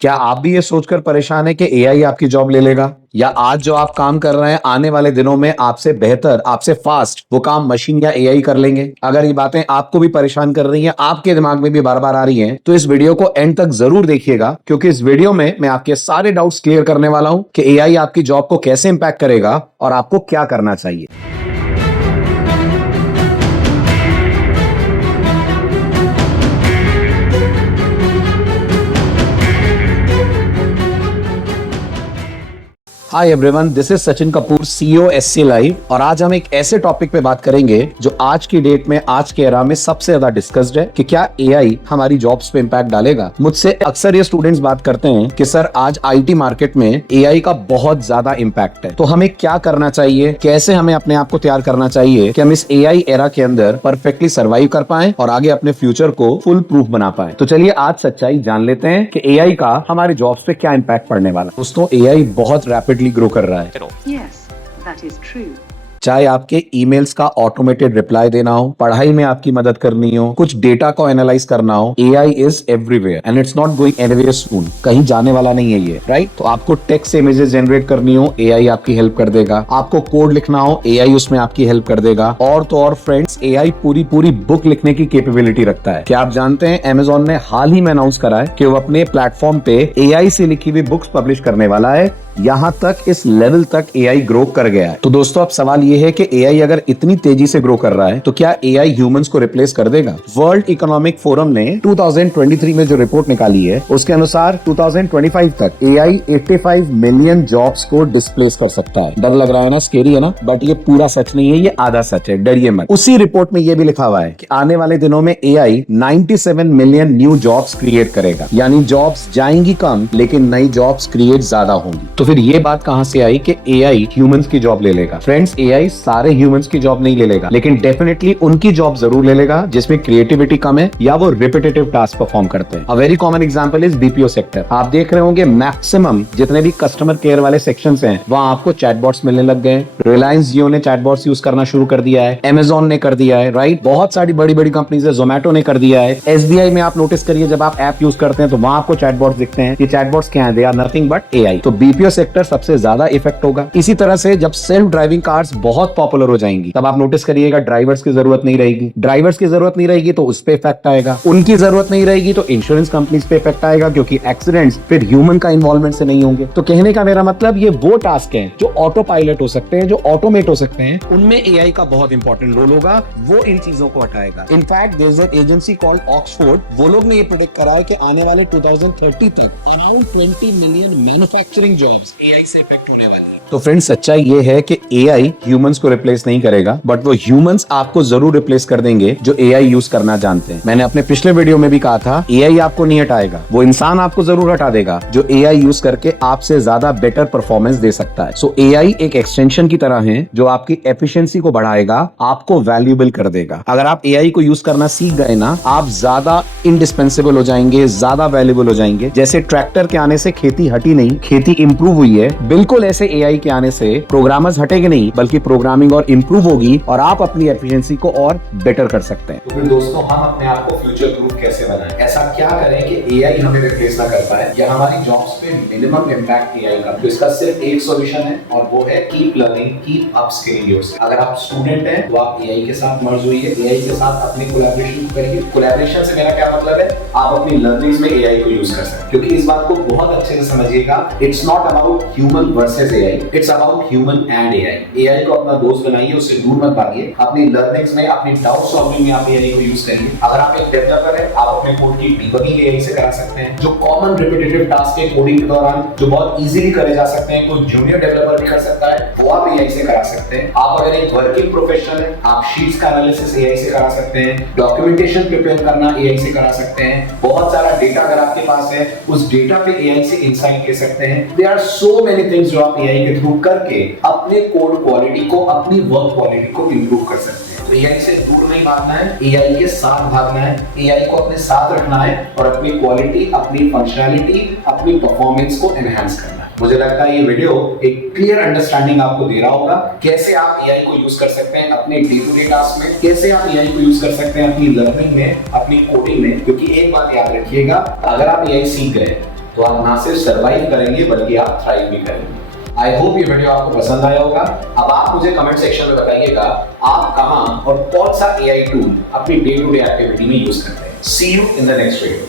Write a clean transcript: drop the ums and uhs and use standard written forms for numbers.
क्या आप भी ये सोचकर परेशान है कि एआई आपकी जॉब ले लेगा, या आज जो आप काम कर रहे हैं आने वाले दिनों में आपसे बेहतर, आपसे फास्ट वो काम मशीन या एआई कर लेंगे? अगर ये बातें आपको भी परेशान कर रही हैं, आपके दिमाग में भी बार बार आ रही हैं, तो इस वीडियो को एंड तक जरूर देखिएगा, क्योंकि इस वीडियो में मैं आपके सारे डाउट्स क्लियर करने वाला हूं कि एआई आपकी जॉब को कैसे इंपैक्ट करेगा और आपको क्या करना चाहिए। Hi everyone, this is Sachin Kapoor, CEO SC live, और आज हम एक ऐसे टॉपिक पे बात करेंगे जो आज की डेट में, आज के एरा में सबसे ज्यादा डिस्कस्ड है कि क्या एआई हमारी जॉब्स पे इंपैक्ट डालेगा। मुझसे अक्सर ये स्टूडेंट्स बात करते हैं कि सर आज आईटी मार्केट में एआई का बहुत ज्यादा इंपैक्ट है, तो हमें क्या करना चाहिए, कैसे हमें अपने आप को तैयार करना चाहिए कि हम इस एआई एरा के अंदर परफेक्टली सर्वाइव कर पाए और आगे अपने फ्यूचर को फुल प्रूफ बना पाए। तो चलिए आज सच्चाई जान लेते हैं कि एआई का हमारे जॉब्स पे क्या इंपैक्ट पड़ने वाला है। दोस्तों, एआई बहुत रैपिडली ग्रो कर रहा है। Yes, that is true. चाहे आपके ईमेल्स का ऑटोमेटेड रिप्लाई देना हो, पढ़ाई में आपकी मदद करनी हो, कुछ डेटा को एनालाइज करना हो, AI is everywhere and it's not going anywhere soon. कहीं जाने वाला नहीं है ये, राइट? तो आपको टेक्स्ट से इमेजेस जनरेट करनी हो, एआई आपकी हेल्प कर देगा। आपको कोड लिखना हो, एआई उसमें आपकी हेल्प कर देगा। और तो और फ्रेंड्स, एआई पूरी बुक लिखने की कैपेबिलिटी रखता है। क्या आप जानते हैं Amazon ने हाल ही में अनाउंस करा है कि वो अपने प्लेटफॉर्म पे एआई से लिखी हुई बुक्स पब्लिश करने वाला है। यहां तक, इस लेवल तक एआई ग्रो कर गया है। तो दोस्तों, अब सवाल ये है कि एआई अगर इतनी तेजी से ग्रो कर रहा है तो क्या एआई ह्यूमंस को रिप्लेस कर देगा? वर्ल्ड इकोनॉमिक फोरम ने 2023 में जो रिपोर्ट निकाली है उसके अनुसार 2025 तक एआई 85 मिलियन जॉब्स को डिस्प्लेस कर सकता है। डर लग रहा है ना, स्केरी है ना, बट ये पूरा सच नहीं है, ये आधा सच है, डरिए मत। उसी रिपोर्ट में ये भी लिखा हुआ है कि आने वाले दिनों में AI 97 million new jobs create करेगा। यानी जॉब्स जाएंगी कम लेकिन नई जॉब्स क्रिएट ज्यादा होंगी। तो फिर ये बात कहां से आई कि एआई ह्यूमंस की जॉब ले लेगा? फ्रेंड्स, एआई सारे ह्यूमंस की जॉब नहीं ले लेगा, लेकिन डेफिनेटली उनकी जॉब जरूर ले लेगा जिसमें क्रिएटिविटी कम है या वो रिपीटेटिव टास्क परफॉर्म करते हैं। A very common example is BPO sector. आप देख रहे होंगे मैक्सिमम जितने भी कस्टमर केयर वाले सेक्शंस हैं वहां आपको चैटबॉट्स मिलने लग गए। रिलायंस जियो ने चैटबॉट्स यूज करना शुरू कर दिया है, Amazon ने कर दिया है, राइट? बहुत सारी बड़ी बड़ी कंपनीज है, जोमेटो ने कर दिया है। एसबीआई में आप नोटिस करिए, जब आप ऐप यूज करते हैं तो वहां आपको चैटबॉट्स दिखते हैं। ये चैटबॉट्स क्या है? They are nothing but AI. तो बीपीओ सेक्टर सबसे ज्यादा इफेक्ट होगा। इसी तरह से जब सेल्फ ड्राइविंग कार्स बहुत पॉपुलर हो जाएंगी तब आप नोटिस करिएगा ड्राइवर्स की जरूरत नहीं रहेगी। ड्राइवर्स की जरूरत नहीं रहेगी तो उस पे इफेक्ट आएगा। उनकी जरूरत नहीं रहेगी तो इंश्योरेंस कंपनीज पे इफेक्ट आएगा, क्योंकि एक्सीडेंट्स फिर ह्यूमन का इन्वॉल्वमेंट से नहीं होंगे। तो कहने का मेरा मतलब, ये वो टास्क है जो ऑटो पायलट हो सकते हैं, जो ऑटोमेट हो सकते हैं, उनमें एआई का बहुत इंपॉर्टेंट रोल होगा। वो इन चीजों को हटाएगा। In fact there is an agency called Oxford, वो लोग ने ये प्रेडिक्ट करा है कि आने वाले 2030 तक around 20 million manufacturing jobs AI से इफेक्ट होने वाली है। तो फ्रेंड्स, सच्चाई ये है कि एआई ह्यूमंस को रिप्लेस नहीं करेगा, बट वो ह्यूमंस आपको जरूर रिप्लेस कर देंगे जो एआई यूज करना जानते हैं। मैंने अपने पिछले वीडियो में भी कहा था, एआई आपको नहीं हटाएगा, वो इंसान आपको जरूर हटा देगा जो एआई यूज करके आपसे ज्यादा बेटर परफॉर्मेंस दे सकता है। सो एआई एक एक्सटेंशन की तरह है जो आपकी एफिशिएंसी को बढ़ाएगा, आपको वैल्यूएबल कर देगा। अगर आप एआई को यूज करना सीख गए ना, आप ज्यादा इंडिस्पेंसेबल हो जाएंगे, ज्यादा वैल्यूएबल हो जाएंगे। जैसे ट्रैक्टर के आने से खेती हटी नहीं, खेती इंप्रूव हुई है, बिल्कुल ऐसे एआई के आने से प्रोग्रामर्स हटेंगे नहीं, बल्कि प्रोग्रामिंग और इंप्रूव होगी और आप अपनी एफिशिएंसी को और बेटर कर सकते हैं। तो फिर दोस्तों, हम अपने आप को फ्यूचर प्रूफ कैसे बनाएं? ऐसा क्या करें कि एआई हमें रिप्लेस ना कर पाए या हमारी जॉब्स पे मिनिमम इंपैक्ट एआई का? तो इसका सिर्फ एक सॉल्यूशन है और वो है keep learning, keep upskilling yourself. अगर आप स्टूडेंट हैं तो आप एआई के साथ मर्ज होइए, एआई के साथ अपनी कोलैबोरेशन करिए। कोलैबोरेशन से मेरा क्या मतलब है? आप अपनी लर्निंग्स में एआई को यूज कर सकते हैं, क्योंकि इस बात को बहुत अच्छे से समझिएगा। It's not about human versus AI, it's about human and AI. AI को अपना दोस्त बनाइए, उससे दूर मत भागिए। अपनी लर्निंग्स में, अपनी डाउट सॉल्विंग में आप एआई को यूज करिए। अगर आप एक डेवलपर हैं, आप अपने कोड की डिबगिंग एआई से करा सकते हैं। जो कॉमन रिपीटेटिव टास्क है कोडिंग के दौरान जो बहुत इजीली करे जा सकते हैं, कोई जूनियर डेवलपर भी कर सकता है, वो आप एआई से करा सकते हैं। आप अगर एक वर्किंग प्रोफेशनल है, आप शीट्स का एनालिसिस एआई से करा सकते हैं, डॉक्यूमेंटेशन प्रिपेयर करना एआई से करा सकते हैं। बहुत सारा डेटा अगर आपके पास है, उस डेटा पे एआई से इंसाइट ले सकते हैं। There are so many things जो आप एआई के थ्रू करके अपने कोड क्वालिटी को, अपनी वर्क क्वालिटी को इंप्रूव कर सकते हैं। तो एआई से दूर नहीं भागना है, एआई के साथ भागना है, एआई को अपने साथ रखना है और अपनी क्वालिटी, अपनी फंक्शनैलिटी, अपनी परफॉर्मेंस को एनहांस करना है। मुझे लगता है ये वीडियो एक क्लियर अंडरस्टैंडिंग आपको दे रहा होगा, कैसे आप एआई को यूज कर सकते हैं अपने डे टू डे टास्क में, कैसे आप एआई को यूज कर सकते हैं अपनी लर्निंग में, अपनी कोडिंग में। क्योंकि एक बात याद रखिएगा, अगर आप एआई सीख गए तो आप ना सिर्फ सर्वाइव करेंगे बल्कि आप थ्राइव भी करेंगे। आई होप ये वीडियो आपको पसंद आया होगा। अब आप मुझे कमेंट सेक्शन में बताइएगा आप कहां और कौन सा एआई टूल अपनी डे टू डे एक्टिविटी में यूज करते हैं। See you in the next video.